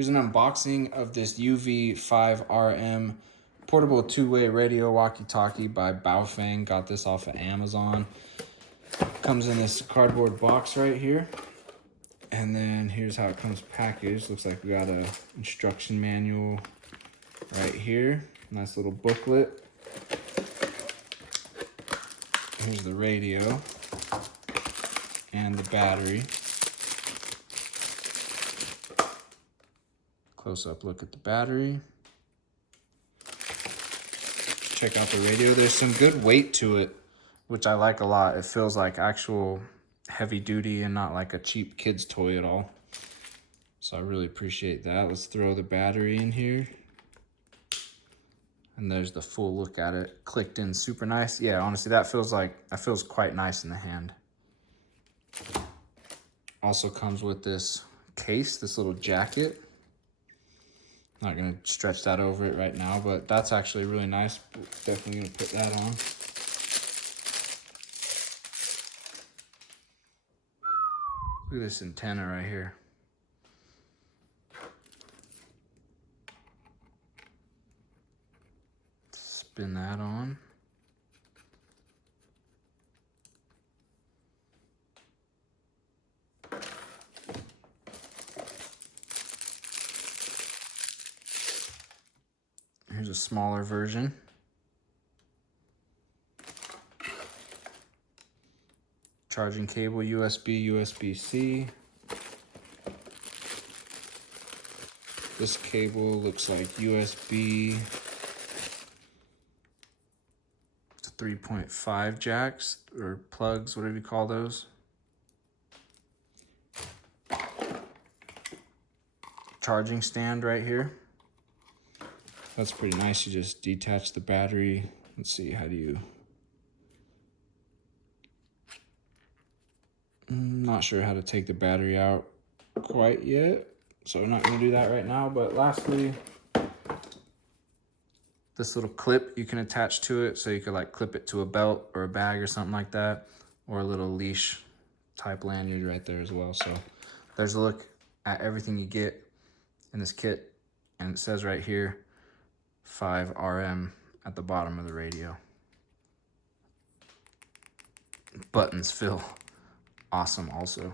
Here's an unboxing of this uv-5rm portable two-way radio walkie-talkie by Baofeng. Got this off of Amazon. Comes in this cardboard box right here. And then here's how it comes packaged. Looks like we got a instruction manual right here. Nice little booklet. Here's the radio and the battery. Close-up look at the battery. Check out the radio. There's some good weight to it, which I like a lot. It feels like actual heavy duty and not like a cheap kid's toy at all. So I really appreciate that. Let's throw the battery in here. And there's the full look at it. Clicked in super nice. Yeah, honestly, that feels quite nice in the hand. Also comes with this case, this little jacket. Not gonna stretch that over it right now, but that's actually really nice. Definitely gonna put that on. Look at this antenna right here. Spin that on. Here's a smaller version. Charging cable, USB, USB-C. This cable looks like USB to 3.5 jacks or plugs, whatever you call those. Charging stand right here. That's pretty nice. You just detach the battery. Let's see, how do you... I'm not sure how to take the battery out quite yet, so I'm not going to do that right now. But lastly, this little clip you can attach to it, so you could like clip it to a belt or a bag or something like that, or a little leash type lanyard right there as well. So there's a look at everything you get in this kit, and it says right here 5RM at the bottom of the radio. Buttons feel awesome also.